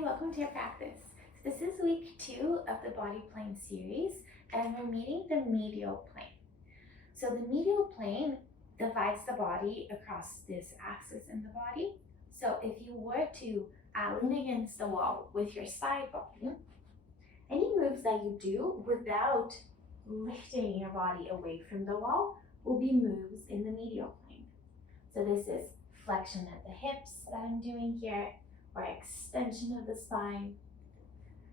Hi, welcome to your practice. So this is week 2 of the body plane series, and we're meeting the medial plane. So the medial plane divides the body across this axis in the body. So if you were to lean against the wall with your side body, any moves that you do without lifting your body away from the wall will be moves in the medial plane. So this is flexion at the hips that I'm doing here, or extension of the spine.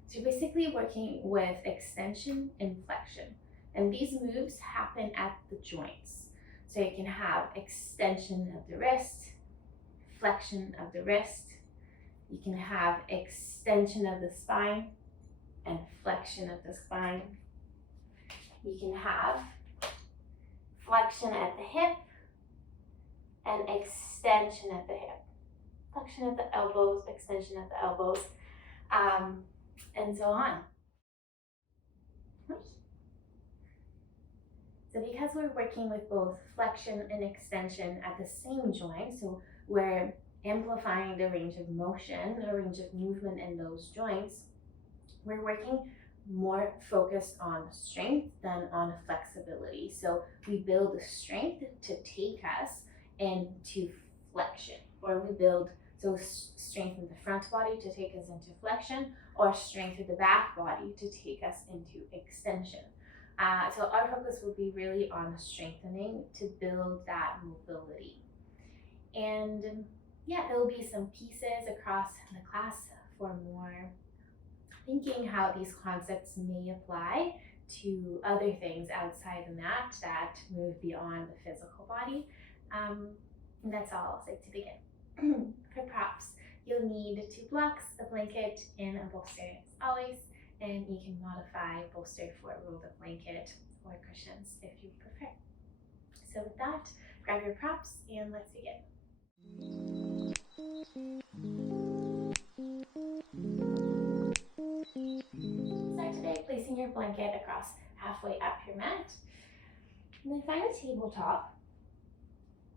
So basically working with extension and flexion. And these moves happen at the joints. So you can have extension of the wrist, flexion of the wrist. You can have extension of the spine and flexion of the spine. You can have flexion at the hip and extension at the hip. Flexion at the elbows, extension at the elbows, and so on. So because we're working with both flexion and extension at the same joint, so we're amplifying the range of motion, the range of movement in those joints, we're working more focused on strength than on flexibility. So we build the strength to take us into flexion, or we build strength in the front body to take us into flexion, or strength in the back body to take us into extension. So our focus will be really on strengthening to build that mobility. And yeah, there will be some pieces across the class for more thinking how these concepts may apply to other things outside the mat that move beyond the physical body. And that's all I'll say to begin. For props, you'll need 2 blocks, a blanket, and a bolster as always, and you can modify bolster for a rolled up blanket or cushions if you prefer. So with that, grab your props and let's begin. Start today placing your blanket across halfway up your mat, and then find a tabletop.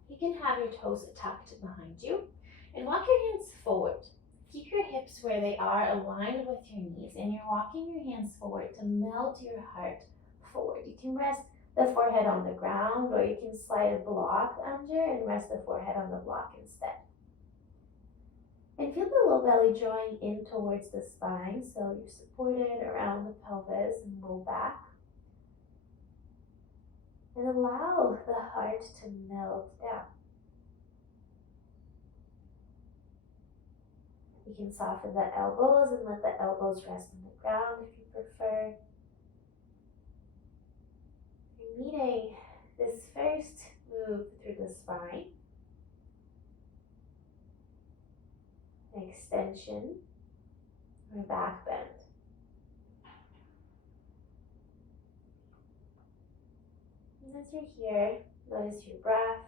You can have your toes tucked behind you and walk your hands forward. Keep your hips where they are, aligned with your knees, and you're walking your hands forward to melt your heart forward. You can rest the forehead on the ground, or you can slide a block under and rest the forehead on the block instead. And feel the low belly drawing in towards the spine, so you're supported around the pelvis and low back. And allow the heart to melt down. You can soften the elbows and let the elbows rest on the ground if you prefer. You're meeting this first move through the spine, an extension or back bend. And as you're here, notice your breath.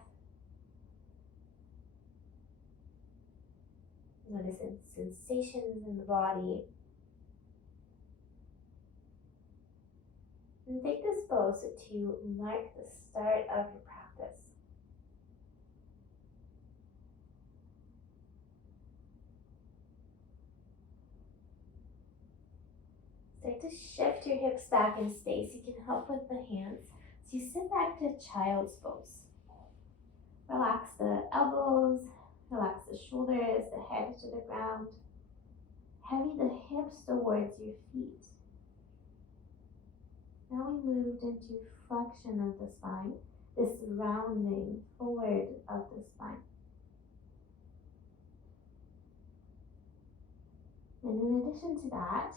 Notice sensations in the body. And take this pose to mark the start of your practice. Start to shift your hips back in space. You can help with the hands. So you sit back to child's pose. Relax the elbows, relax the shoulders, the head to the ground. Heavy the hips towards your feet. Now we moved into flexion of the spine, this rounding forward of the spine. And in addition to that,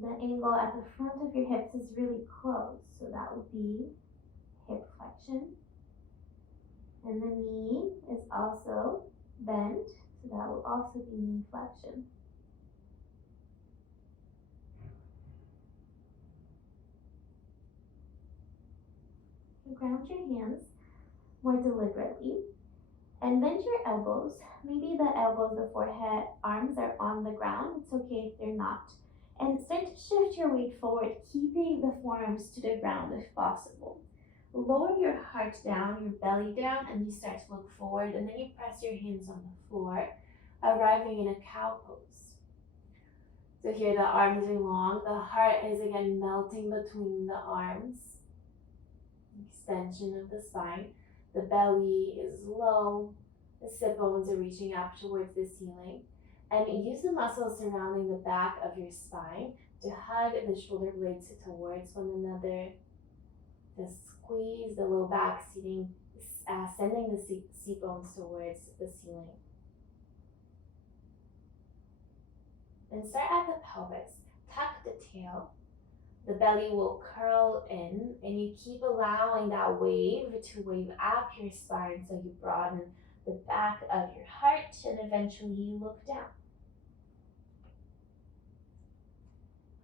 the angle at the front of your hips is really close, so that would be hip flexion. And the knee is also bent, so that will also be knee flexion. Ground your hands more deliberately and bend your elbows. Maybe the elbows, the forehead, arms are on the ground. It's okay if they're not. And start to shift your weight forward, keeping the forearms to the ground if possible. Lower your heart down, your belly down, and you start to look forward, and then you press your hands on the floor, arriving in a cow pose. So here the arms are long, the heart is again melting between the arms, extension of the spine. The belly is low, the sit bones are reaching up towards the ceiling. And use the muscles surrounding the back of your spine to hug the shoulder blades towards one another, to squeeze the low back, sending the seat bones towards the ceiling. Then start at the pelvis. Tuck the tail. The belly will curl in, and you keep allowing that wave to wave up your spine so you broaden the back of your heart, and eventually you look down.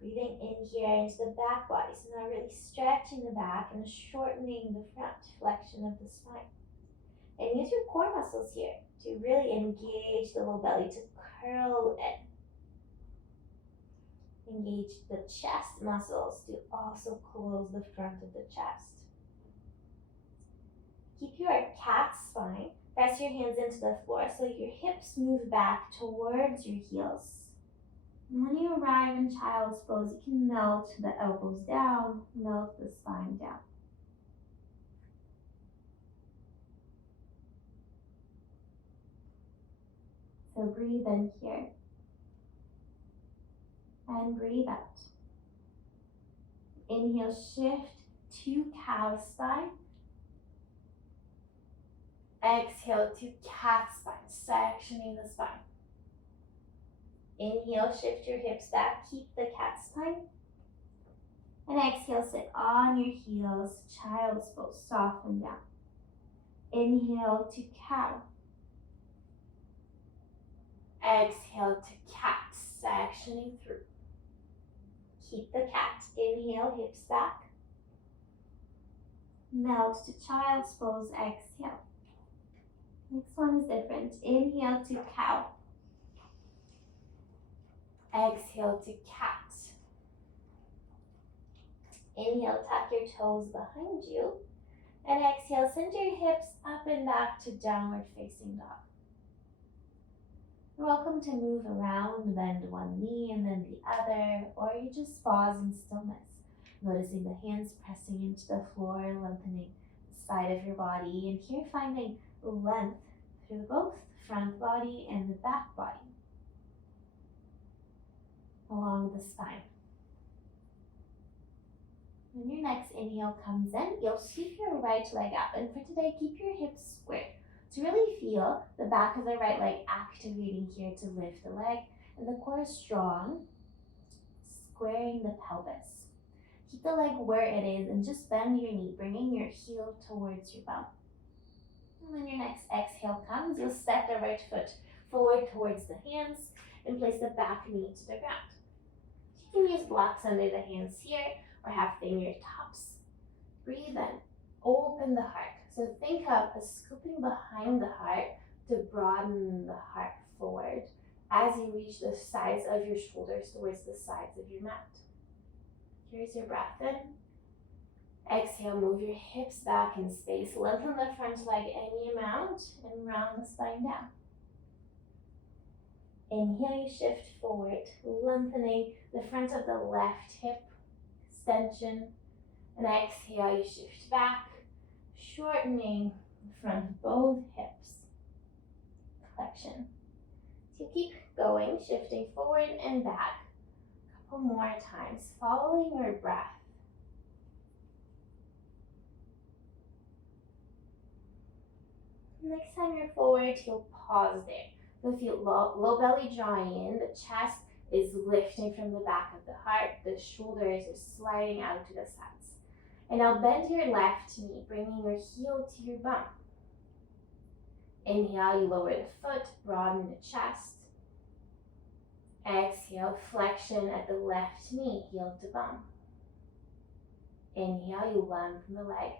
Breathing in here into the back body, so now really stretching the back and shortening the front, flexion of the spine. And use your core muscles here to really engage the low belly to curl in. Engage the chest muscles to also close the front of the chest. Keep your cat spine. Press your hands into the floor so your hips move back towards your heels. And when you arrive in child's pose, you can melt the elbows down, melt the spine down. So breathe in here. And breathe out. Inhale, shift to cow spine. Exhale to cat spine, sectioning the spine. Inhale, shift your hips back, keep the cat spine. And exhale, sit on your heels, child's pose, soften down. Inhale to cow. Exhale to cat, sectioning through. Keep the cat. Inhale, hips back. Melt to child's pose, exhale. Next one is different. Inhale to cow. Exhale to cat. Inhale, tuck your toes behind you. And exhale, send your hips up and back to downward facing dog. You're welcome to move around, bend one knee and then the other, or you just pause in stillness, noticing the hands pressing into the floor, lengthening the side of your body, and here finding length through both the front body and the back body, along the spine. When your next inhale comes in, you'll sweep your right leg up, and for today, keep your hips square. To really feel the back of the right leg activating here to lift the leg, and the core is strong, squaring the pelvis. Keep the leg where it is and just bend your knee, bringing your heel towards your bum. And when your next exhale comes, you'll step the right foot forward towards the hands and place the back knee to the ground. You can use blocks under the hands here or have finger tops. Breathe in, open the heart. So think of a scooping behind the heart to broaden the heart forward as you reach the sides of your shoulders towards the sides of your mat. Here's your breath in. Exhale, move your hips back in space. Lengthen the front leg any amount and round the spine down. Inhale, you shift forward, lengthening the front of the left hip, extension. And exhale, you shift back, shortening the front of both hips, flexion. So keep going, shifting forward and back. A couple more times, following your breath. Next time you're forward, you'll pause there. You'll feel low belly drawing in, the chest is lifting from the back of the heart, the shoulders are sliding out to the sides. And now bend your left knee, bringing your heel to your bum. Inhale, you lower the foot, broaden the chest. Exhale, flexion at the left knee, heel to bum. Inhale, you lengthen the leg.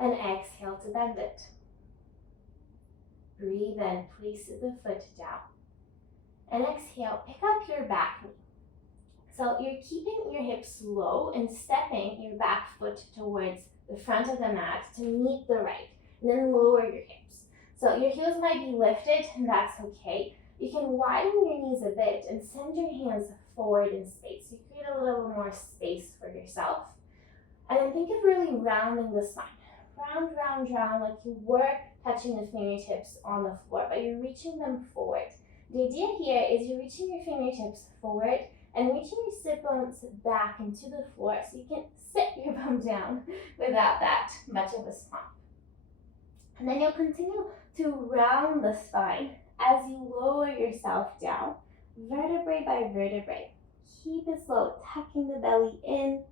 And exhale to bend it. Breathe in, place the foot down. And exhale, pick up your back knee. So you're keeping your hips low and stepping your back foot towards the front of the mat to meet the right. And then lower your hips. So your heels might be lifted, and that's okay. You can widen your knees a bit and send your hands forward in space. You create a little more space for yourself. And then think of really rounding the spine. Round, round, round, like you were touching the fingertips on the floor, but you're reaching them forward. The idea here is you're reaching your fingertips forward and reaching your sit bones back into the floor so you can sit your bum down without that much of a slump. And then you'll continue to round the spine as you lower yourself down, vertebrae by vertebrae. Keep it slow, tucking the belly in,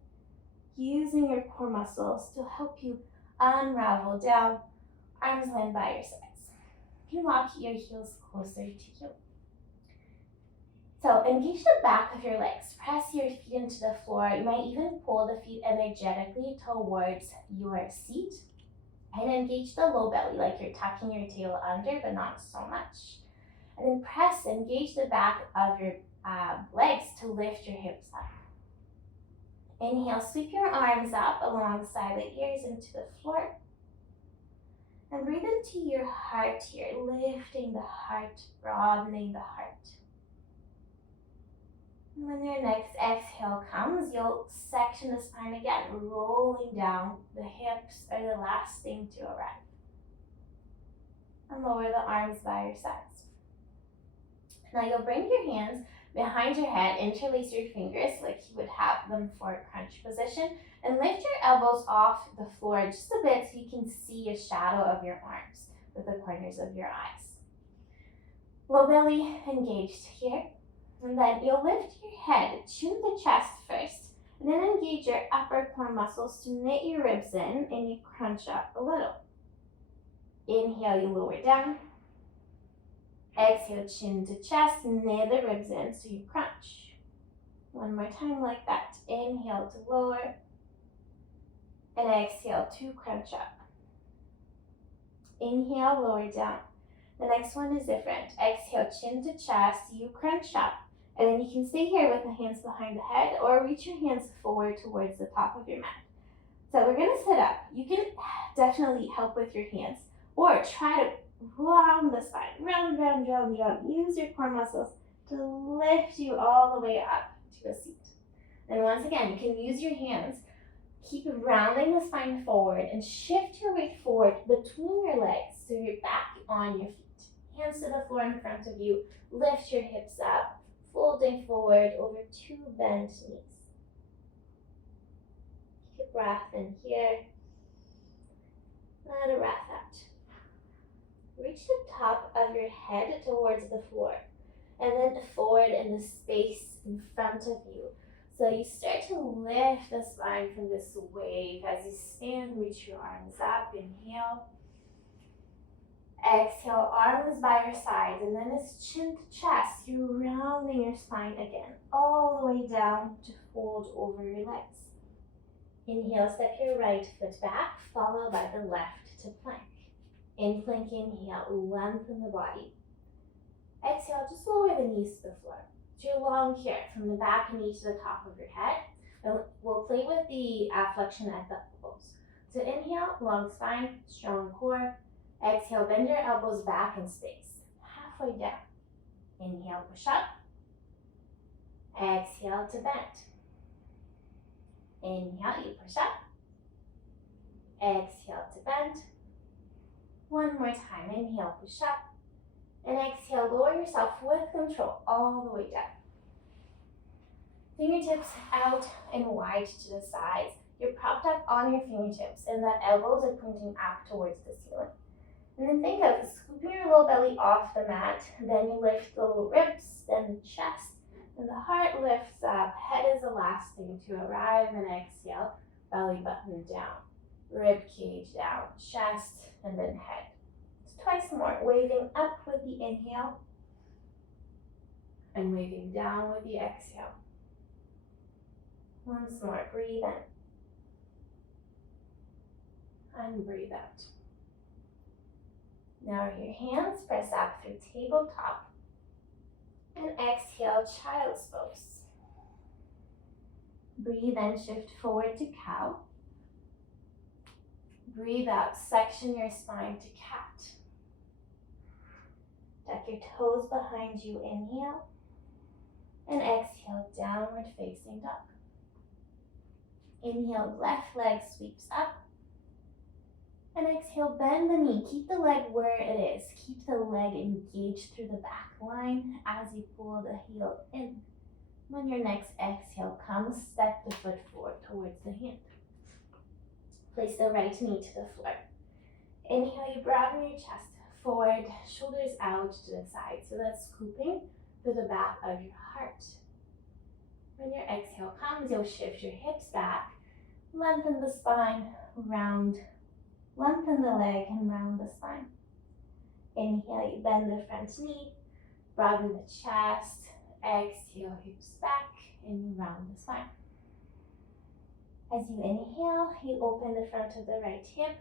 using your core muscles to help you unravel down, arms length by your sides. You can walk your heels closer to you. So engage the back of your legs. Press your feet into the floor. You might even pull the feet energetically towards your seat. And engage the low belly, like you're tucking your tail under, but not so much. And then press, engage the back of your legs to lift your hips up. Inhale, sweep your arms up alongside the ears into the floor. And breathe into your heart here, lifting the heart, broadening the heart. And when your next exhale comes, you'll section the spine again, rolling down. The hips are the last thing to arrive. And lower the arms by your sides. Now you'll bring your hands behind your head, interlace your fingers like you would have them for a crunch position, and lift your elbows off the floor just a bit so you can see a shadow of your arms with the corners of your eyes. Low belly engaged here. And then you'll lift your head, chin the chest first, and then engage your upper core muscles to knit your ribs in, and you crunch up a little. Inhale, you lower down. Exhale, chin to chest, knit the ribs in so you crunch. One more time like that. Inhale to lower, and exhale to crunch up. Inhale, lower down. The next one is different. Exhale, chin to chest, you crunch up. And then you can stay here with the hands behind the head or reach your hands forward towards the top of your mat. So we're gonna sit up. You can definitely help with your hands or try to round the spine. Round, round, round, round. Use your core muscles to lift you all the way up to a seat. And once again, you can use your hands. Keep rounding the spine forward and shift your weight forward between your legs so you're back on your feet. Hands to the floor in front of you. Lift your hips up. Folding forward over two bent knees. Keep a breath in here. Let a breath out. Reach the top of your head towards the floor and then forward in the space in front of you. So you start to lift the spine from this wave as you stand, reach your arms up, inhale. Exhale, arms by your sides, and then it's chin to chest. You're rounding your spine again, all the way down to fold over your legs. Inhale, step your right foot back, followed by the left to plank. In plank, inhale, lengthen the body. Exhale, just lower the knees to the floor. So you're long here, from the back knee to the top of your head. And we'll play with the flexion at the elbows. So inhale, long spine, strong core. Exhale, bend your elbows back in space, halfway down. Inhale, push up. Exhale to bend. Inhale, you push up. Exhale to bend. One more time, inhale, push up. And exhale, lower yourself with control all the way down. Fingertips out and wide to the sides. You're propped up on your fingertips and the elbows are pointing up towards the ceiling. And then think of scooping your low belly off the mat, then you lift the low ribs, then the chest, and the heart lifts up. Head is the last thing to arrive, and exhale, belly button down, rib cage down, chest, and then head. So twice more, waving up with the inhale, and waving down with the exhale. Once more, breathe in, and breathe out. Now your hands press up through tabletop and exhale, child's pose. Breathe in, shift forward to cow. Breathe out, section your spine to cat. Tuck your toes behind you, inhale. And exhale, downward facing dog. Inhale, left leg sweeps up. And exhale, bend the knee. Keep the leg where it is. Keep the leg engaged through the back line as you pull the heel in. When your next exhale comes, step the foot forward towards the hand. Place the right knee to the floor. Inhale, you broaden your chest forward, shoulders out to the side. So that's scooping to the back of your heart. When your exhale comes, you'll shift your hips back, lengthen the spine, lengthen the leg and round the spine. Inhale, you bend the front knee, broaden the chest. Exhale, hips back, and you round the spine. As you inhale, you open the front of the right hip.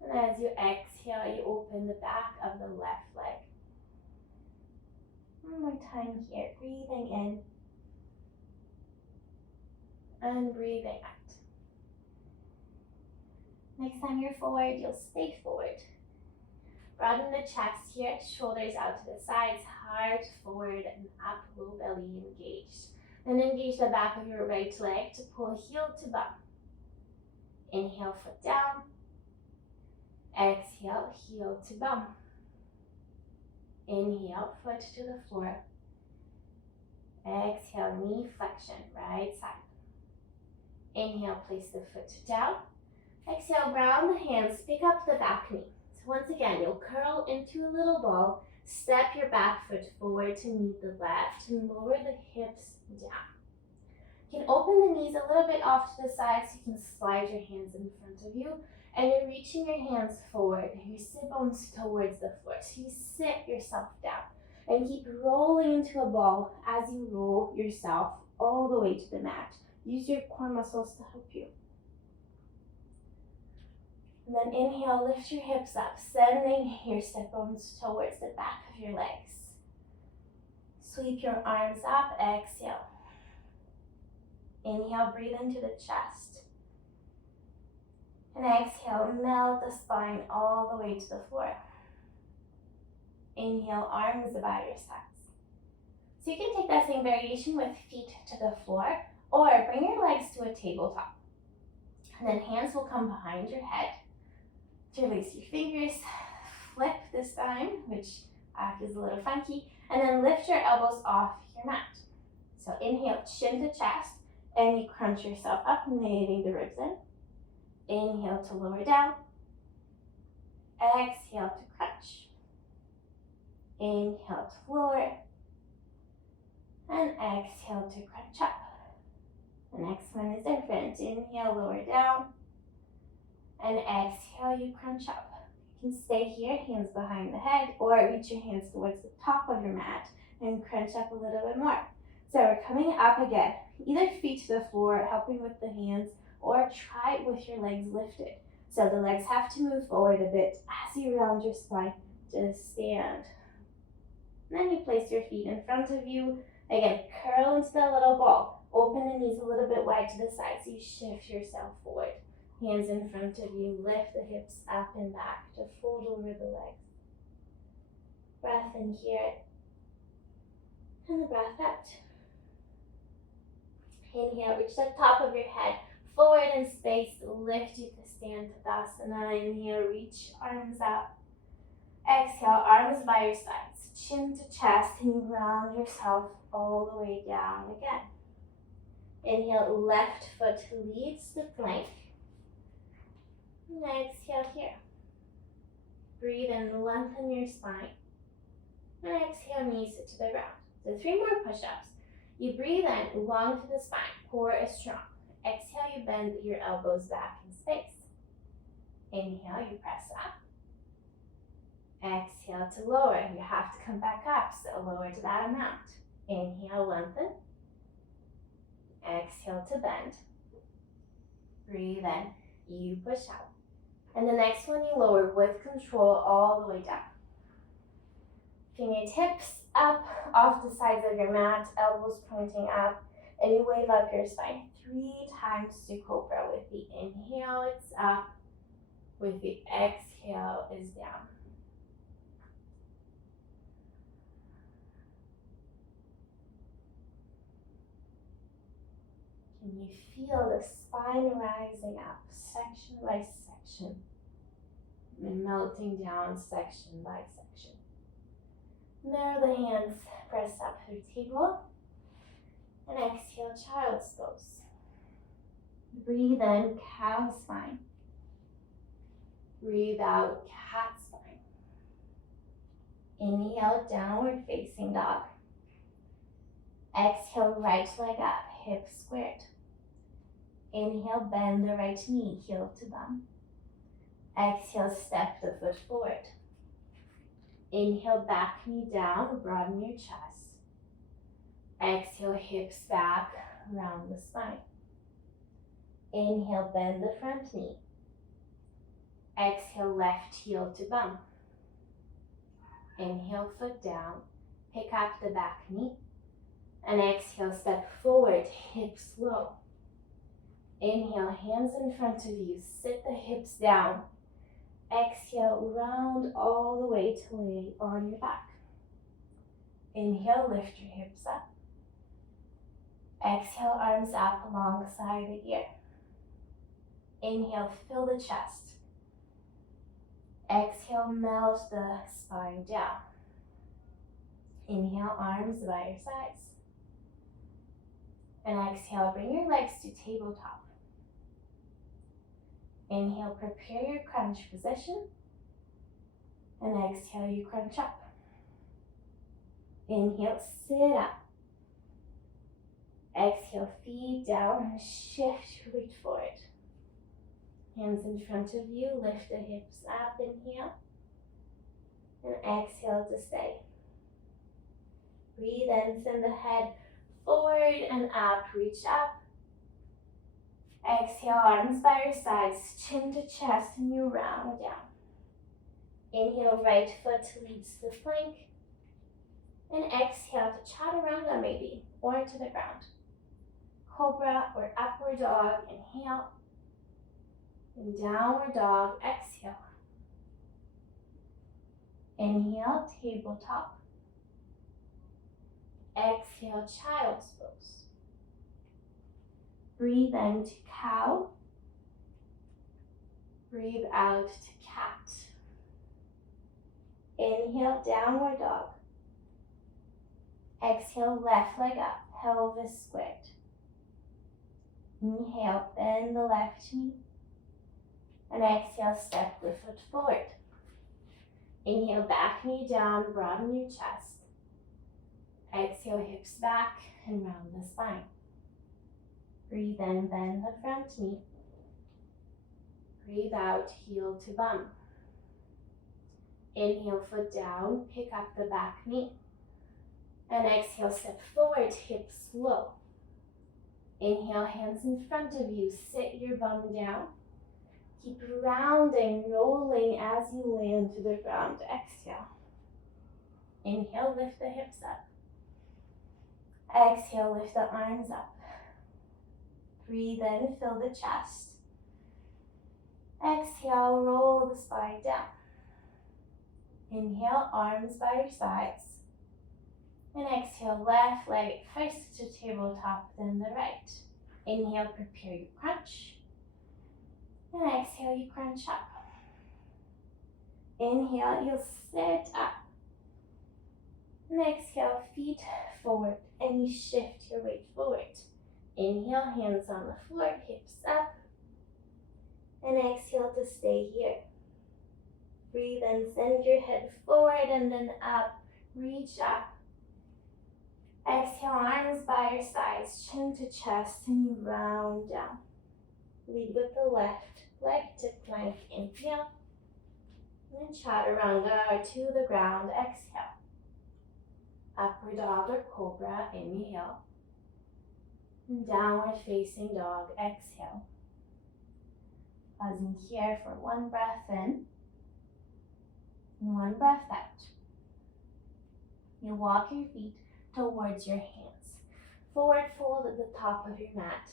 And as you exhale, you open the back of the left leg. One more time here, breathing in and breathing out. Next time you're forward, you'll stay forward. Broaden the chest here, shoulders out to the sides, heart forward and up, low belly engaged. Then engage the back of your right leg to pull heel to bum. Inhale, foot down. Exhale, heel to bum. Inhale, foot to the floor. Exhale, knee flexion, right side. Inhale, place the foot down. Exhale, round the hands, pick up the back knee. So once again, you'll curl into a little ball. Step your back foot forward to meet the left and lower the hips down. You can open the knees a little bit off to the side so you can slide your hands in front of you. And you're reaching your hands forward, your sit bones towards the floor. So you sit yourself down and keep rolling into a ball as you roll yourself all the way to the mat. Use your core muscles to help you. And then inhale, lift your hips up, sending your sit bones towards the back of your legs. Sweep your arms up, exhale. Inhale, breathe into the chest. And exhale, melt the spine all the way to the floor. Inhale, arms by your sides. So you can take that same variation with feet to the floor, or bring your legs to a tabletop. And then hands will come behind your head. Interlace your fingers, flip this time, which is a little funky, and then lift your elbows off your mat. So inhale, chin to chest, and you crunch yourself up, knitting the ribs in. Inhale to lower down. Exhale to crunch. Inhale to lower. And exhale to crunch up. The next one is different. Inhale, lower down. And exhale, you crunch up. You can stay here, hands behind the head, or reach your hands towards the top of your mat and crunch up a little bit more. So we're coming up again. Either feet to the floor, helping with the hands, or try it with your legs lifted. So the legs have to move forward a bit as you round your spine to stand. And then you place your feet in front of you. Again, curl into that little ball. Open the knees a little bit wide to the side so you shift yourself forward. Hands in front of you, lift the hips up and back to fold over the legs. Breath in here, and the breath out. Inhale, reach the top of your head, forward in space, lift you to stand Tadasana. Inhale, reach arms up. Exhale, arms by your sides, chin to chest, and you round yourself all the way down again. Inhale, left foot leads the plank. And exhale here. Breathe and lengthen your spine. And exhale, knees to the ground. So 3 more push-ups. You breathe in, long to the spine, core is strong. Exhale, you bend your elbows back in space. Inhale, you press up. Exhale to lower. You have to come back up, so lower to that amount. Inhale, lengthen. Exhale to bend. Breathe in, you push out. And the next one you lower with control all the way down. Fingertips up off the sides of your mat, elbows pointing up, and you wave up your spine 3 times to cobra. With the inhale, it's up. With the exhale, is down. You feel the spine rising up, section by section, and melting down section by section. Narrow the hands, press up through table, and exhale, child's pose. Breathe in, cow spine. Breathe out, cat spine. Inhale, downward facing dog. Exhale, right leg up, hips squared. Inhale, bend the right knee, heel to bum. Exhale, step the foot forward. Inhale, back knee down, broaden your chest. Exhale, hips back, round the spine. Inhale, bend the front knee. Exhale, left heel to bum. Inhale, foot down, pick up the back knee. And exhale, step forward, hips low. Inhale, hands in front of you, sit the hips down. Exhale, round all the way to lay on your back. Inhale, lift your hips up. Exhale, arms up alongside the ear. Inhale, fill the chest. Exhale, melt the spine down. Inhale, arms by your sides. And exhale, bring your legs to tabletop. Inhale, prepare your crunch position. And exhale, you crunch up. Inhale, sit up. Exhale, feet down and shift, reach forward. Hands in front of you, lift the hips up, inhale. And exhale to stay. Breathe in, send the head forward and up, reach up. Exhale, arms by your sides, chin to chest, and you round down. Inhale, right foot leads the plank. And exhale to chaturanga maybe, or to the ground. Cobra or upward dog, inhale. And downward dog, exhale. Inhale, tabletop. Exhale, child's pose. Breathe in to cow. Breathe out to cat. Inhale, downward dog. Exhale, left leg up, pelvis squared. Inhale, bend the left knee. And exhale, step the foot forward. Inhale, back knee down, broaden your chest. Exhale, hips back and round the spine. Breathe in, bend the front knee. Breathe out, heel to bum. Inhale, foot down, pick up the back knee. And exhale, step forward, hips low. Inhale, hands in front of you, sit your bum down. Keep rounding, rolling as you land to the ground. Exhale. Inhale, lift the hips up. Exhale, lift the arms up. Breathe in, fill the chest. Exhale, roll the spine down. Inhale, arms by your sides. And exhale, left leg first to tabletop, then the right. Inhale, prepare your crunch. And exhale, you crunch up. Inhale, you'll sit up. And exhale, feet forward, and you shift your weight forward. Inhale, hands on the floor, hips up. And exhale to stay here. Breathe in, send your head forward and then up, reach up. Exhale, arms by your sides, chin to chest, and you round down. Lead with the left leg to plank, inhale. And chaturanga or to the ground, exhale. Upward dog or cobra, inhale. And downward facing dog, exhale. Pausing here for one breath in and one breath out. You walk your feet towards your hands. Forward fold at the top of your mat.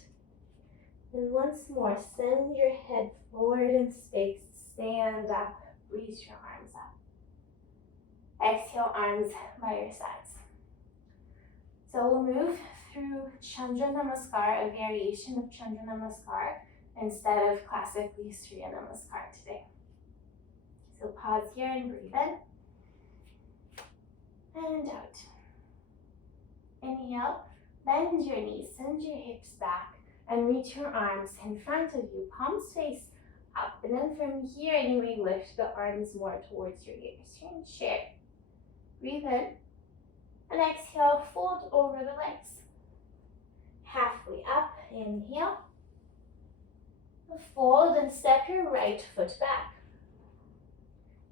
Then once more, send your head forward in space. Stand up, reach your arms up. Exhale, arms by your sides. So we'll move through Chandra Namaskar, a variation of Chandra Namaskar, instead of classically Surya Namaskar today. So pause here and breathe in. And out. Inhale, bend your knees, send your hips back, and reach your arms in front of you, palms face up. And then from here, you may lift the arms more towards your ears. Here and share. Breathe in. And exhale, fold over the legs. Halfway up, inhale. Fold and step your right foot back.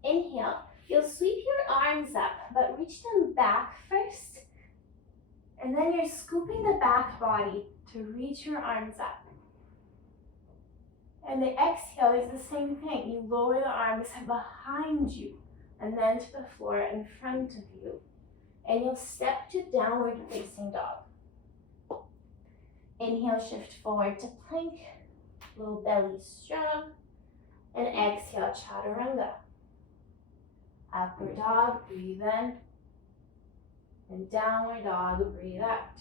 Inhale, you'll sweep your arms up, but reach them back first. And then you're scooping the back body to reach your arms up. And the exhale is the same thing. You lower the arms behind you and then to the floor in front of you. And you'll step to downward facing dog. Inhale, shift forward to plank. Low belly strong. And exhale, chaturanga. Upward dog, breathe in. And downward dog, breathe out.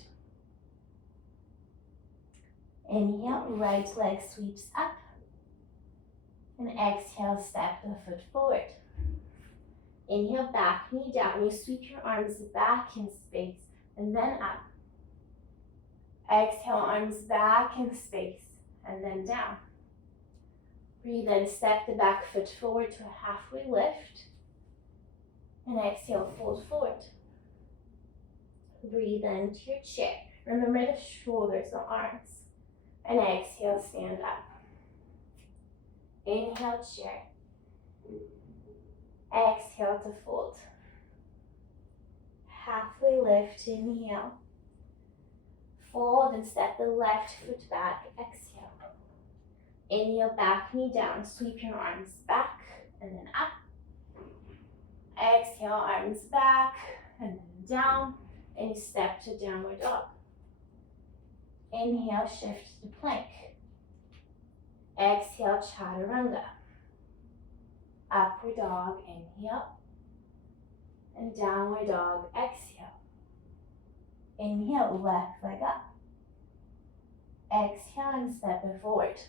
Inhale, right leg sweeps up. And exhale, step the foot forward. Inhale, back knee down. You sweep your arms back in space and then up. Exhale, arms back in space and then down. Breathe in, step the back foot forward to a halfway lift. And exhale, fold forward. Breathe into your chair. Remember the shoulders, the arms. And exhale, stand up. Inhale, chair. Exhale to fold. Halfway lift, inhale. Fold and step the left foot back, exhale. Inhale, back knee down, sweep your arms back and then up. Exhale, arms back and then down. And you step to downward dog. Inhale, shift to plank. Exhale, chaturanga. Upward dog, inhale. And downward dog, exhale. Inhale, left leg up. Exhale and step it forward.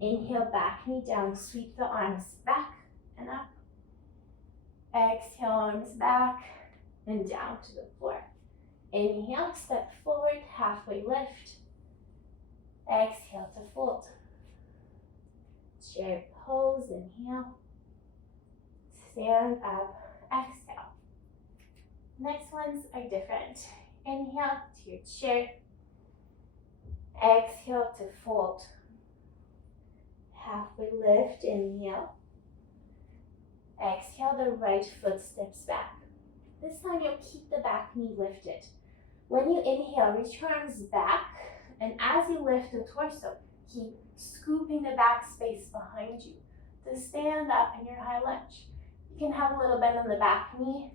Inhale, back knee down, sweep the arms back and up. Exhale, arms back and down to the floor. Inhale, step forward, halfway lift. Exhale to fold. Chair pose, inhale. Stand up, exhale. Next ones are different. Inhale to your chair. Exhale to fold. Halfway lift, inhale. Exhale, the right foot steps back. This time you'll keep the back knee lifted. When you inhale, reach your arms back, and as you lift the torso, keep scooping the back space behind you to stand up in your high lunge. You can have a little bend on the back knee.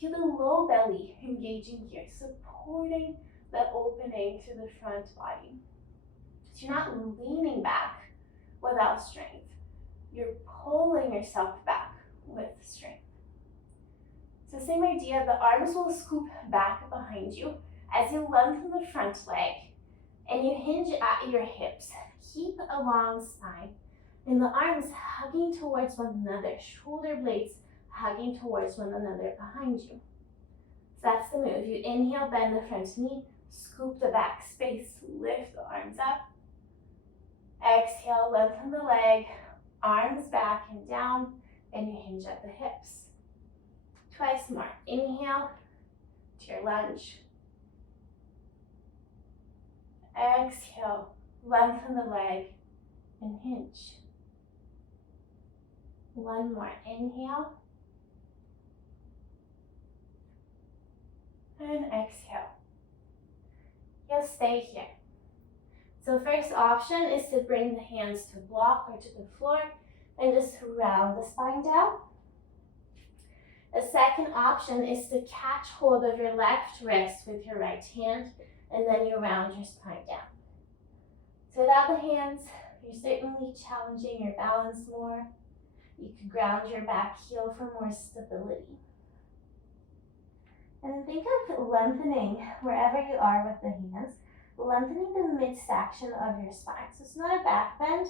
Feel the low belly engaging here, supporting the opening to the front body. So you're not leaning back without strength. You're pulling yourself back with strength. So same idea, the arms will scoop back behind you as you lengthen the front leg and you hinge at your hips. Keep a long spine and the arms hugging towards one another, shoulder blades hugging towards one another behind you. So that's the move. You inhale, bend the front knee, scoop the back space, lift the arms up. Exhale, lengthen the leg, arms back and down, and you hinge at the hips. Twice more. Inhale to your lunge. Exhale, lengthen the leg and hinge. One more. Inhale. And exhale. You'll stay here. So first option is to bring the hands to block or to the floor and just round the spine down. The second option is to catch hold of your left wrist with your right hand and then you round your spine down. So without the hands, you're certainly challenging your balance more. You can ground your back heel for more stability. And think of lengthening wherever you are with the hands, lengthening the midsection of your spine. So it's not a back bend,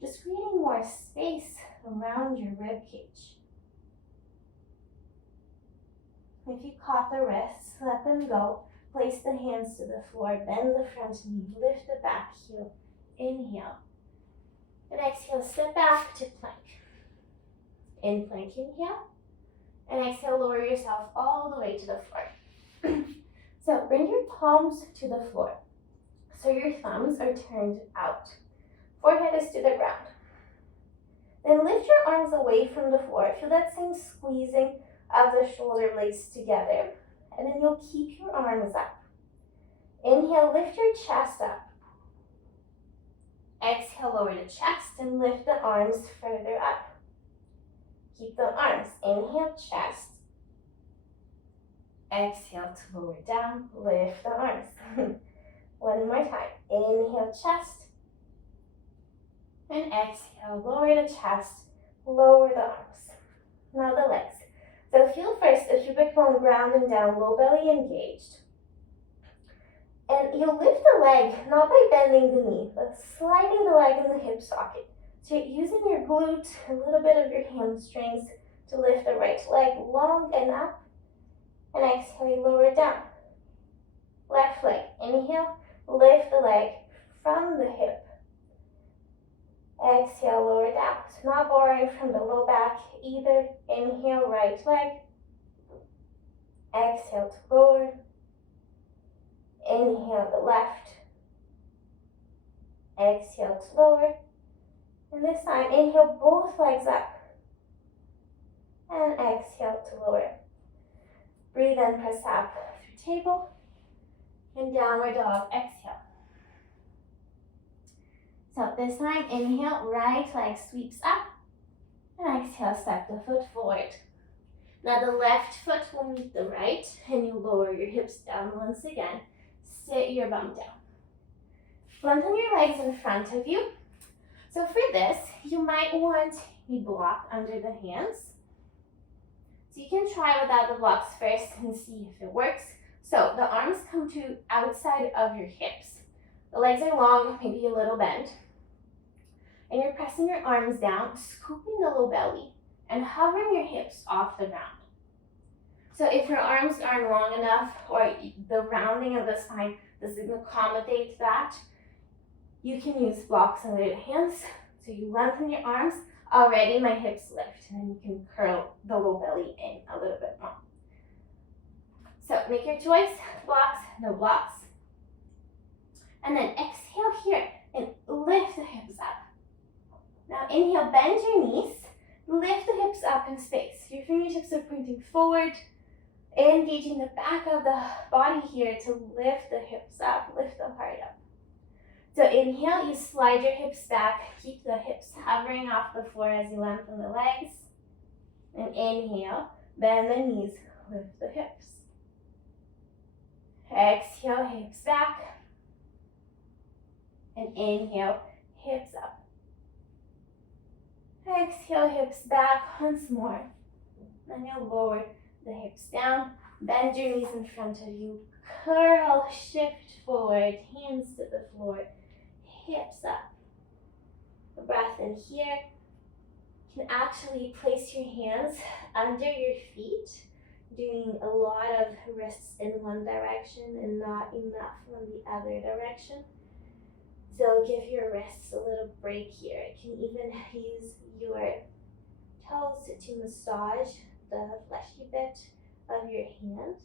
just creating more space around your rib cage. If you caught the wrists, let them go. Place the hands to the floor, bend the front knee, lift the back heel. Inhale. And exhale, step back to plank. In plank, inhale. And exhale, lower yourself all the way to the floor. So bring your palms to the floor. So your thumbs are turned out. Forehead is to the ground. Then lift your arms away from the floor. Feel that same squeezing of the shoulder blades together. And then you'll keep your arms up. Inhale, lift your chest up. Exhale, lower the chest and lift the arms further up. Keep the arms. Inhale, chest. Exhale to lower down, lift the arms. One more time. Inhale, chest. And exhale, lower the chest, lower the arms. Now the legs. So feel first the pubic bone grounding down, low belly engaged. And you'll lift the leg, not by bending the knee, but sliding the leg in the hip socket. So you're using your glute, a little bit of your hamstrings to lift the right leg long and up. And exhale, you lower it down. Left leg, inhale, lift the leg from the hip. Exhale, lower down. So not borrowing from the low back either. Inhale, right leg. Exhale to lower. Inhale the left. Exhale to lower. And this time, inhale both legs up. And exhale to lower. Breathe in, press up through table. And downward dog, exhale. So this time, inhale, right leg sweeps up. And exhale, step the foot forward. Now the left foot will meet the right, and you lower your hips down once again. Sit your bum down. Lengthen your legs in front of you. So for this, you might want a block under the hands. So you can try without the blocks first and see if it works. So the arms come to outside of your hips. The legs are long, maybe a little bent. And you're pressing your arms down, scooping the low belly, and hovering your hips off the ground. So if your arms aren't long enough or the rounding of the spine doesn't accommodate that, you can use blocks under the hands. So you lengthen your arms. Already my hips lift, and then you can curl the low belly in a little bit more. So make your choice, blocks, no blocks. And then exhale here and lift the hips up. Now inhale, bend your knees, lift the hips up in space. Your fingertips are pointing forward, engaging the back of the body here to lift the hips up, lift the heart up. So inhale, you slide your hips back, keep the hips hovering off the floor as you lengthen the legs. And inhale, bend the knees, lift the hips. Exhale, hips back. And inhale, hips up. Exhale, hips back once more. Then you'll lower the hips down, bend your knees in front of you, curl, shift forward, hands to the floor, hips up. A breath in here. You can actually place your hands under your feet, doing a lot of wrists in one direction and not enough in the other direction. So give your wrists a little break here. You can even use your toes to massage the fleshy bit of your hand.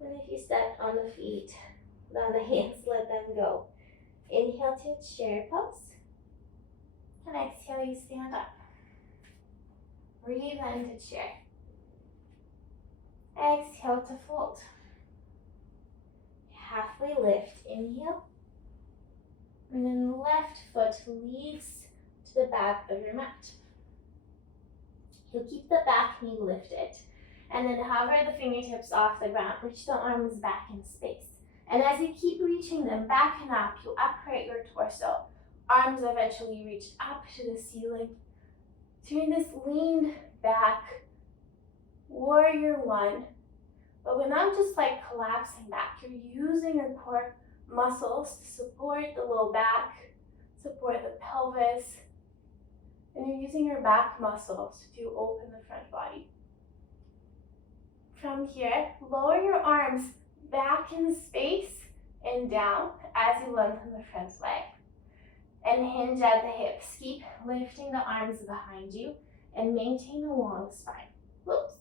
And if you step on the feet, on the hands, let them go. Inhale to chair pose. And exhale, you stand up. Breathe into chair. Exhale to fold. Halfway lift, inhale. And then the left foot leads to the back of your mat. You'll keep the back knee lifted. And then hover the fingertips off the ground. Reach the arms back in space. And as you keep reaching them back and up, you upright your torso. Arms eventually reach up to the ceiling. So you're in this lean back warrior warrior one. But we're not just like collapsing back. You're using your core muscles to support the low back, support the pelvis, and you're using your back muscles to open the front body. From here, lower your arms back in space and down as you lengthen the front leg. And hinge at the hips. Keep lifting the arms behind you and maintain a long spine. Whoops.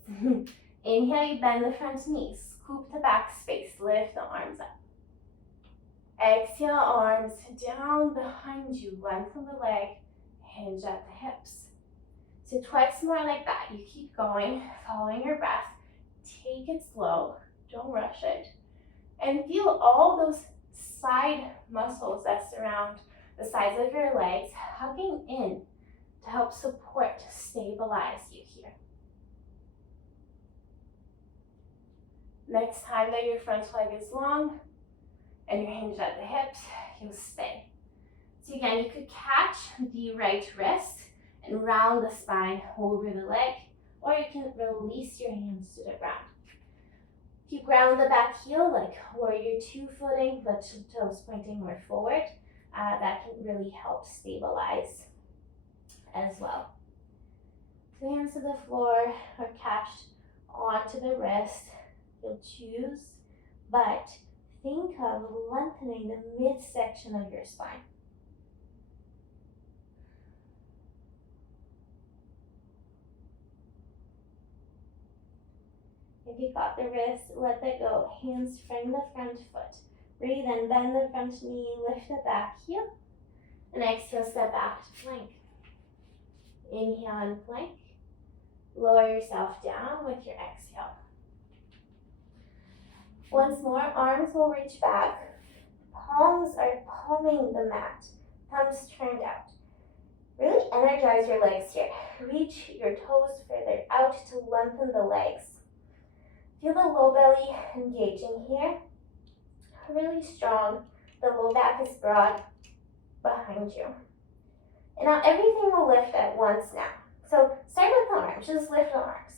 Inhale, you bend the front knees. Scoop the back space. Lift the arms up. Exhale, arms down behind you. Lengthen the leg. Hinge at the hips. So twice more like that. You keep going, following your breath. Take it slow. Don't rush it. And feel all those side muscles that surround the sides of your legs hugging in to help support, stabilize you here. Next time that your front leg is long and you're hinged at the hips, you'll stay. So again, you could catch the right wrist and round the spine over the leg, or you can release your hands to the ground. If you ground the back heel like warrior two footing, but toes pointing more forward, that can really help stabilize as well. So hands to the floor or catched onto the wrist. You'll choose, but think of lengthening the midsection of your spine. If you got the wrist, let that go. Hands frame the front foot. Breathe in, bend the front knee, lift the back heel. And exhale, step back to plank. Inhale and plank. Lower yourself down with your exhale. Once more, arms will reach back. Palms are palming the mat. Thumbs turned out. Really energize your legs here. Reach your toes further out to lengthen the legs. Feel the low belly engaging here. Really strong. The low back is broad behind you. And now everything will lift at once now. So start with the arms. Just lift the arms.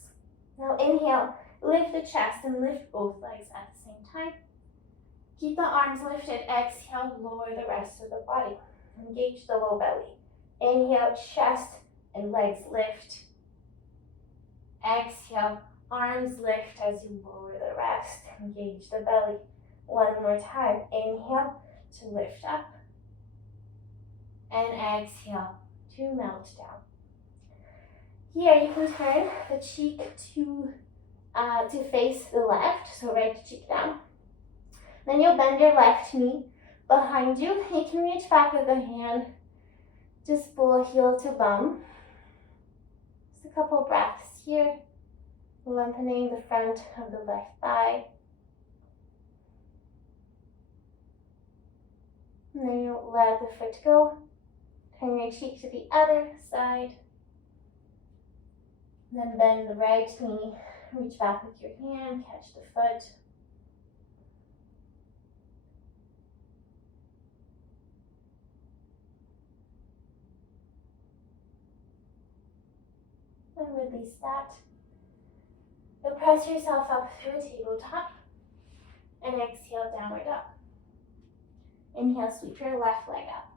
Now inhale. Lift the chest and lift both legs at the same time. Keep the arms lifted. Exhale, lower the rest of the body. Engage the low belly. Inhale, chest and legs lift. Exhale, arms lift as you lower the rest. Engage the belly. One more time. Inhale to lift up. And exhale to melt down. Here you can turn the cheek to face the left, so right cheek down. Then you'll bend your left knee behind you. You can reach back with the hand. Just pull heel to bum. Just a couple breaths here. Lengthening the front of the left thigh. And then you'll let the foot go. Turn your cheek to the other side. Then bend the right knee. Reach back with your hand, catch the foot. And release that. You'll press yourself up through a tabletop and exhale, downward dog. Inhale, sweep your left leg up.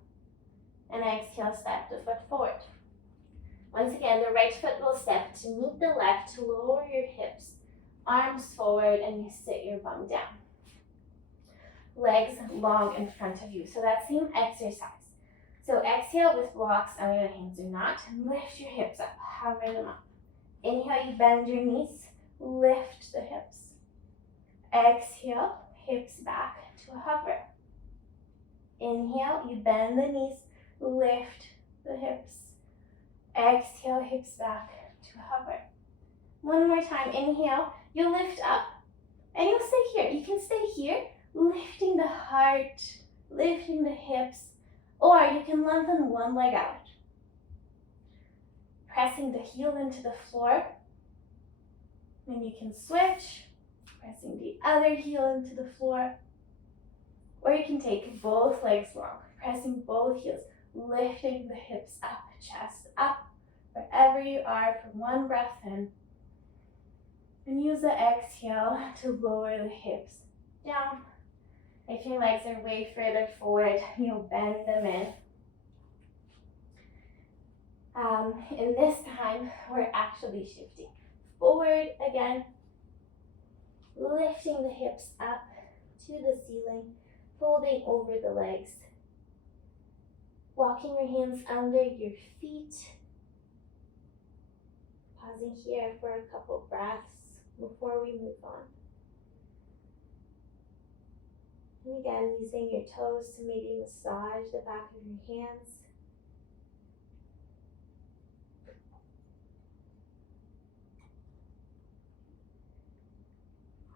And exhale, step the foot forward. Once again, the right foot will step to meet the left to lower your hips, arms forward, and you sit your bum down. Legs long in front of you. So that same exercise. So exhale with blocks under the hands or not, and lift your hips up, hover them up. Inhale, you bend your knees, lift the hips. Exhale, hips back to a hover. Inhale, you bend the knees, lift the hips. Exhale, hips back to hover. One more time. Inhale, you lift up and you'll stay here. You can stay here, lifting the heart, lifting the hips, or you can lengthen one leg out. Pressing the heel into the floor. Then you can switch, pressing the other heel into the floor. Or you can take both legs long, pressing both heels, lifting the hips up, chest up, wherever you are for one breath in. And use the exhale to lower the hips down. If your legs are way further forward, you'll bend them in. And this time, we're actually shifting forward again, lifting the hips up to the ceiling, folding over the legs, walking your hands under your feet, pausing here for a couple breaths before we move on. And again, using your toes to maybe massage the back of your hands.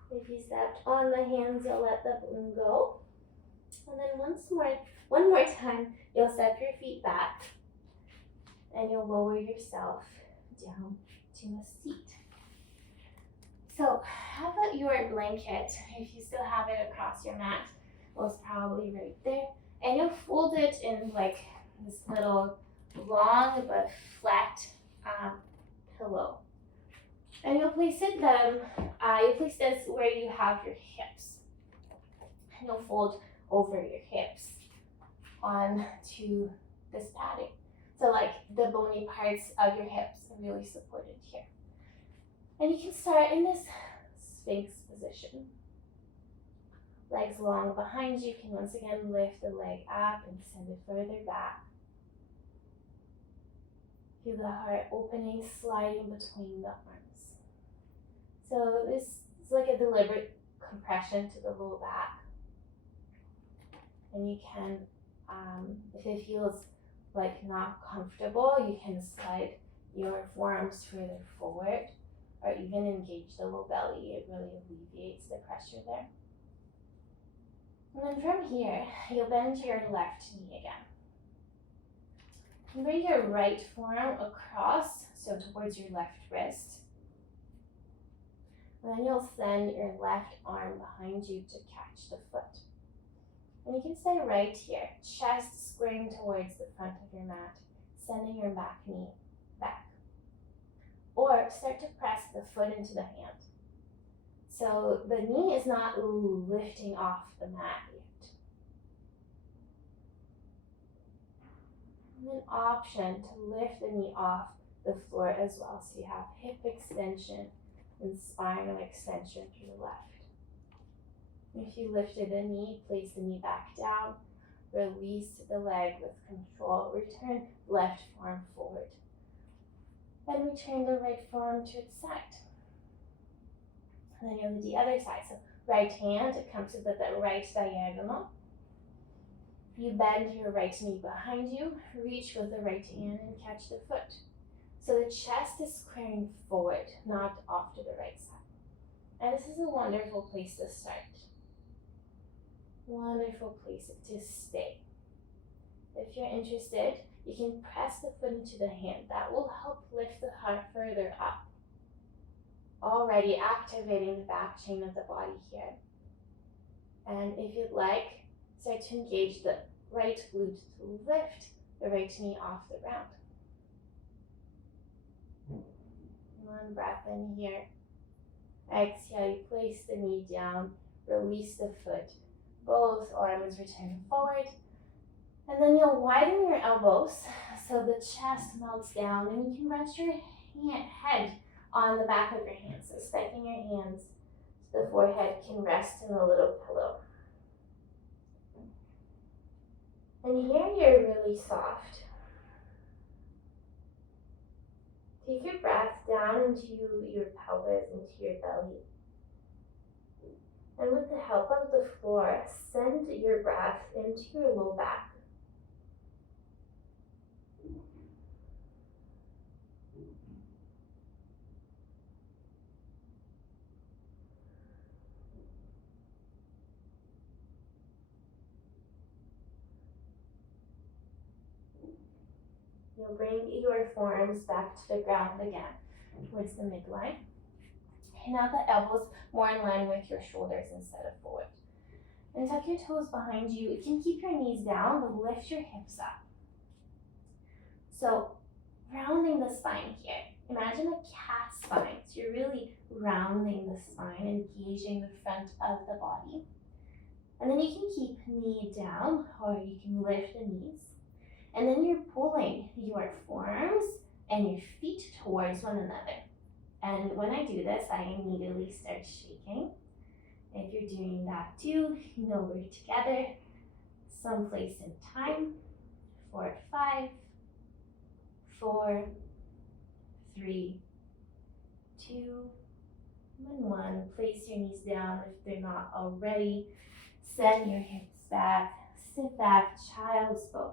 If you stepped on the hands, you'll let the balloon go. And then one more time, you'll step your feet back and you'll lower yourself down to a seat. So how about your blanket, if you still have it across your mat, well, it's probably right there. And you'll fold it in like this little long but flat pillow. And you'll place this where you have your hips. And you'll fold over your hips onto this padding. So like the bony parts of your hips are really supported here. And you can start in this Sphinx position. Legs long behind you. You can once again lift the leg up and send it further back. Feel the heart opening, sliding between the arms. So this is like a deliberate compression to the low back. And you can, if it feels like not comfortable, you can slide your forearms further forward or even engage the low belly. It really alleviates the pressure there. And then from here, you'll bend your left knee again. And bring your right forearm across, so towards your left wrist. And then you'll send your left arm behind you to catch the foot. And you can stay right here, chest squaring towards the front of your mat, sending your back knee back. Or start to press the foot into the hand. So the knee is not lifting off the mat yet. And an option to lift the knee off the floor as well. So you have hip extension and spinal extension through the left. If you lifted the knee, place the knee back down, release the leg with control, return left forearm forward. Then return the right forearm to its side. And then you have the other side. So right hand, it comes to the right diagonal. You bend your right knee behind you, reach with the right hand and catch the foot. So the chest is squaring forward, not off to the right side. And this is a wonderful place to start. Wonderful place to stay. If you're interested, you can press the foot into the hand. That will help lift the heart further up. Already activating the back chain of the body here. And if you'd like, start to engage the right glute to lift the right knee off the ground. One breath in here. Exhale, you place the knee down, release the foot. Both arms return forward. And then you'll widen your elbows so the chest melts down and you can rest your head on the back of your hands. So stacking your hands so the forehead can rest in a little pillow. And here you're really soft. Take your breath down into your pelvis, into your belly. And with the help of the floor, send your breath into your low back. You'll bring your forearms back to the ground again, towards the midline. And now the elbows more in line with your shoulders instead of forward. And tuck your toes behind you. You can keep your knees down, but lift your hips up. So rounding the spine here. Imagine a cat spine. So you're really rounding the spine, engaging the front of the body. And then you can keep knee down, or you can lift the knees. And then you're pulling your forearms and your feet towards one another. And when I do this, I immediately start shaking. If you're doing that too, you know we're together, someplace in time. 4, 5, 4, 3, 2, and 1. Place your knees down if they're not already. Send your hips back. Sit back, child's pose.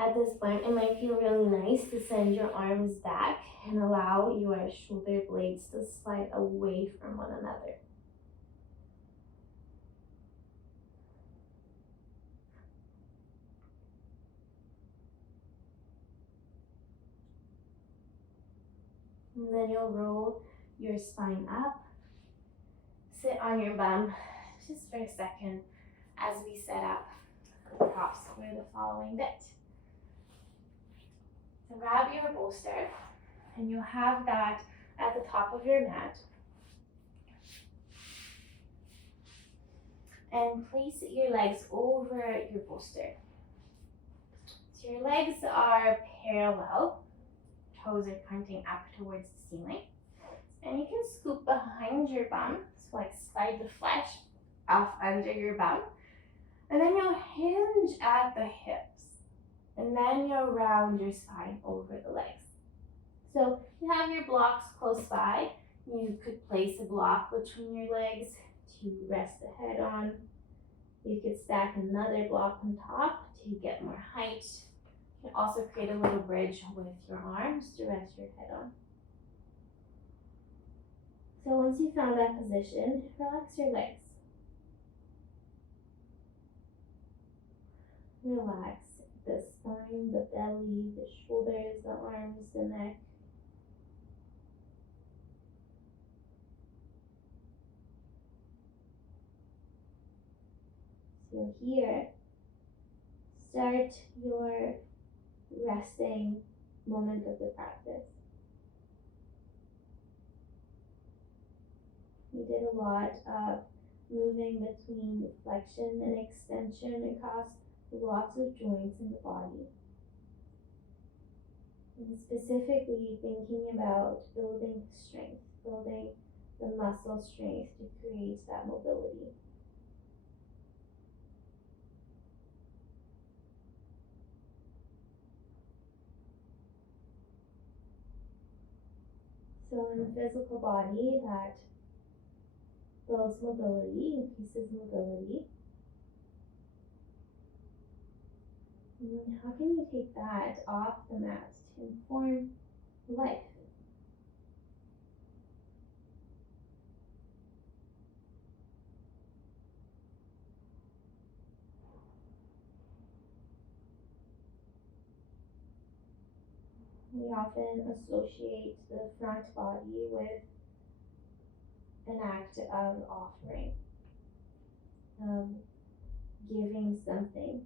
At this point, it might feel really nice to send your arms back and allow your shoulder blades to slide away from one another. And then you'll roll your spine up. Sit on your bum just for a second as we set up the props for the following bit. So grab your bolster, and you'll have that at the top of your mat. And place your legs over your bolster. So your legs are parallel, toes are pointing up towards the ceiling. And you can scoop behind your bum, so like slide the flesh off under your bum. And then you'll hinge at the hips. And then you'll round your spine over the legs. So you have your blocks close by. You could place a block between your legs to rest the head on. You could stack another block on top to get more height. You can also create a little bridge with your arms to rest your head on. So once you found that position, relax your legs. Relax the spine, the belly, the shoulders, the arms, the neck. So here, start your resting moment of the practice. We did a lot of moving between flexion and extension across lots of joints in the body. And specifically thinking about building strength, building the muscle strength to create that mobility. So in the physical body, that builds mobility, increases mobility. And how can you take that off the mat to inform life? We often associate the front body with an act of offering, of giving something.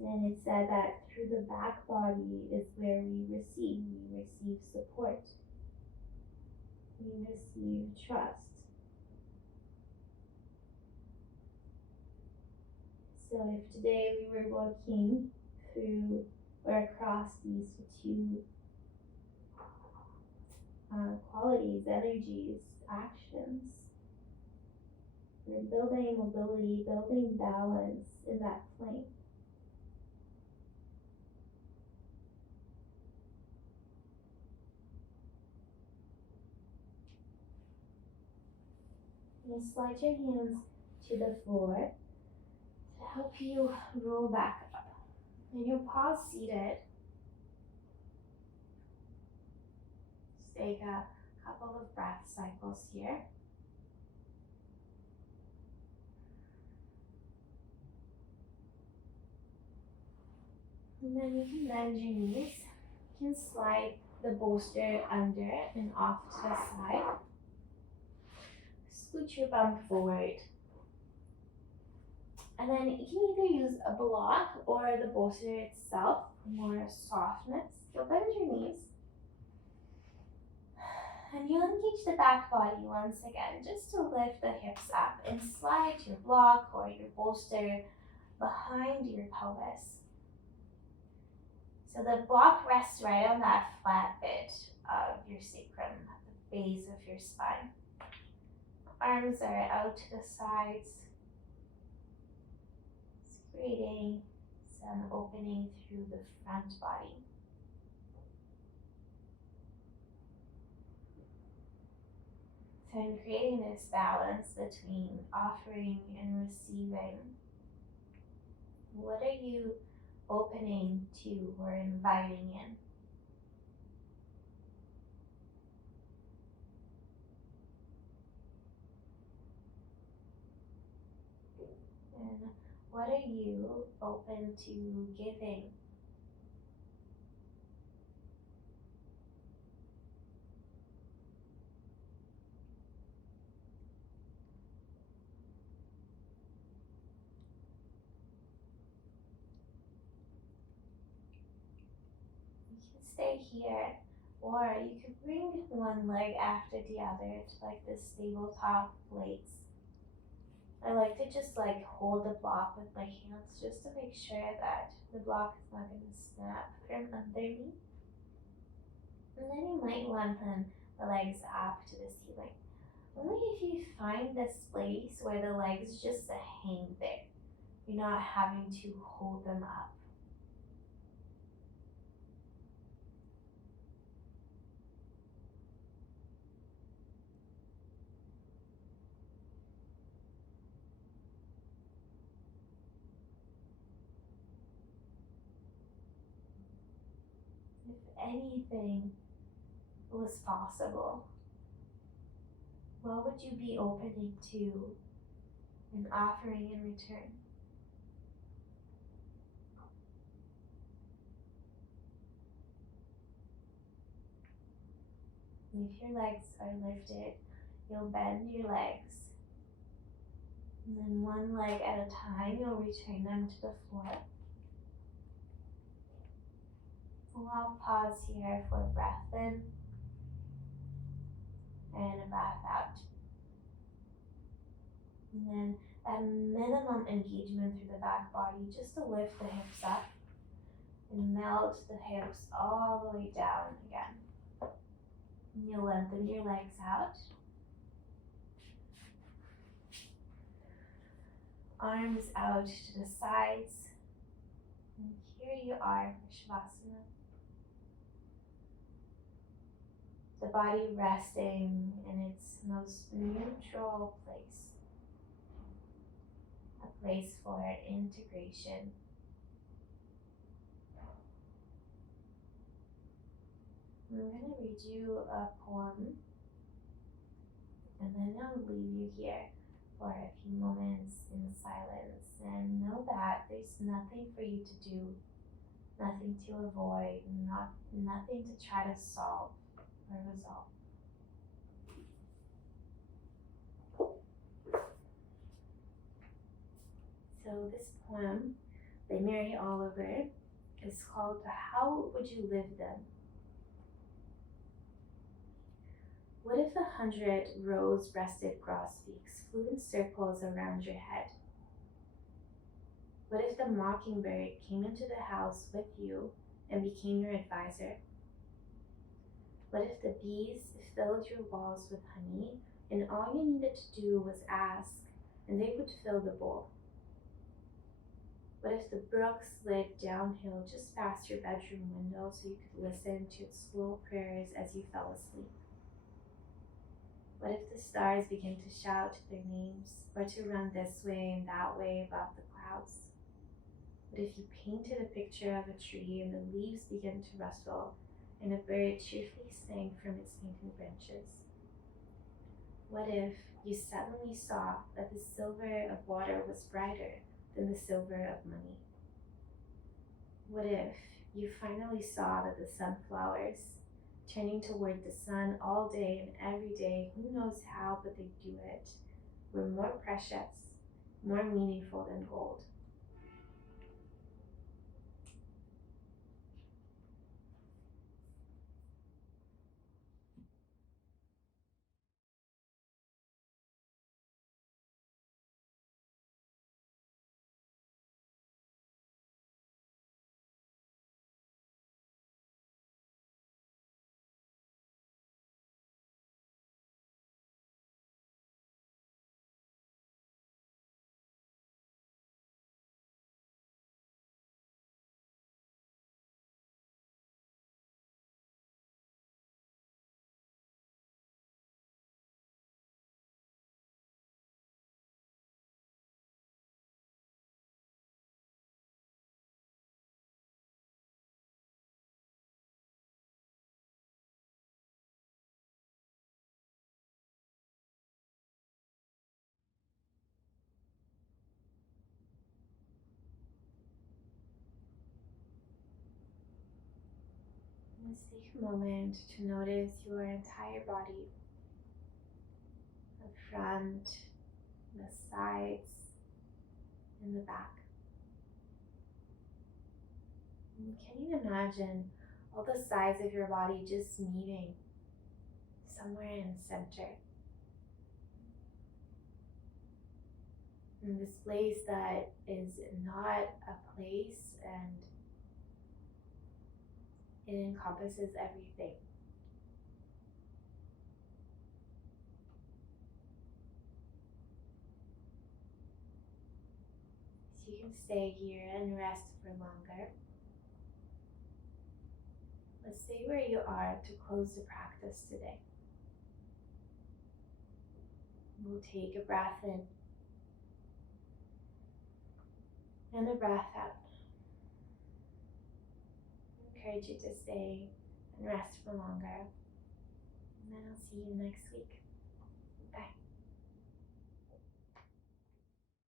And it's said that through the back body is where we receive support, we receive trust. So if today we were working through or across these two qualities, energies, actions, we're building mobility, building balance in that plane. And slide your hands to the floor to help you roll back up. And you'll pause seated. Just take a couple of breath cycles here. And then you can bend your knees. You can slide the bolster under and off to the side. Scoot your bum forward. And then you can either use a block or the bolster itself for more softness. You'll bend your knees. And you'll engage the back body once again, just to lift the hips up and slide your block or your bolster behind your pelvis. So the block rests right on that flat bit of your sacrum, at the base of your spine. Arms are out to the sides, creating some opening through the front body. So in creating this balance between offering and receiving, what are you opening to or inviting in? And what are you open to giving? You can stay here, or you could bring one leg after the other to like this tabletop plates. I like to just like hold the block with my hands just to make sure that the block is not going to snap from under me. And then you might lengthen the legs up to the ceiling. Only if you find this place where the legs just hang there. You're not having to hold them up. If anything was possible, what would you be opening to and offering in return? And if your legs are lifted, you'll bend your legs. And then one leg at a time, you'll return them to the floor. And I'll pause here for a breath in and a breath out. And then that minimum engagement through the back body, just to lift the hips up and melt the hips all the way down again. And you'll lengthen your legs out. Arms out to the sides. And here you are for Shavasana. The body resting in its most neutral place. A place for integration. I'm going to read you a poem, and then I'll leave you here for a few moments in silence, and know that there's nothing for you to do, nothing to avoid, nothing to try to solve or resolve. So this poem by Mary Oliver is called How Would You Live Then? What if 100 rose-breasted grosbeaks flew in circles around your head? What if the mockingbird came into the house with you and became your advisor? What if the bees filled your walls with honey and all you needed to do was ask and they would fill the bowl? What if the brook slid downhill just past your bedroom window so you could listen to its slow prayers as you fell asleep? What if the stars began to shout their names or to run this way and that way above the clouds? What if you painted a picture of a tree and the leaves began to rustle and a bird cheerfully sang from its painted branches? What if you suddenly saw that the silver of water was brighter than the silver of money? What if you finally saw that the sunflowers, turning toward the sun all day and every day, who knows how, but they do it, were more precious more meaningful than gold. Let's take a moment to notice your entire body, the front, the sides, and the back. And can you imagine all the sides of your body just meeting somewhere in the center? In this place that is not a place, and it encompasses everything. So you can stay here and rest for longer. Let's stay where you are to close the practice today. We'll take a breath in and a breath out. I encourage you to stay and rest for longer. And then I'll see you next week. Bye.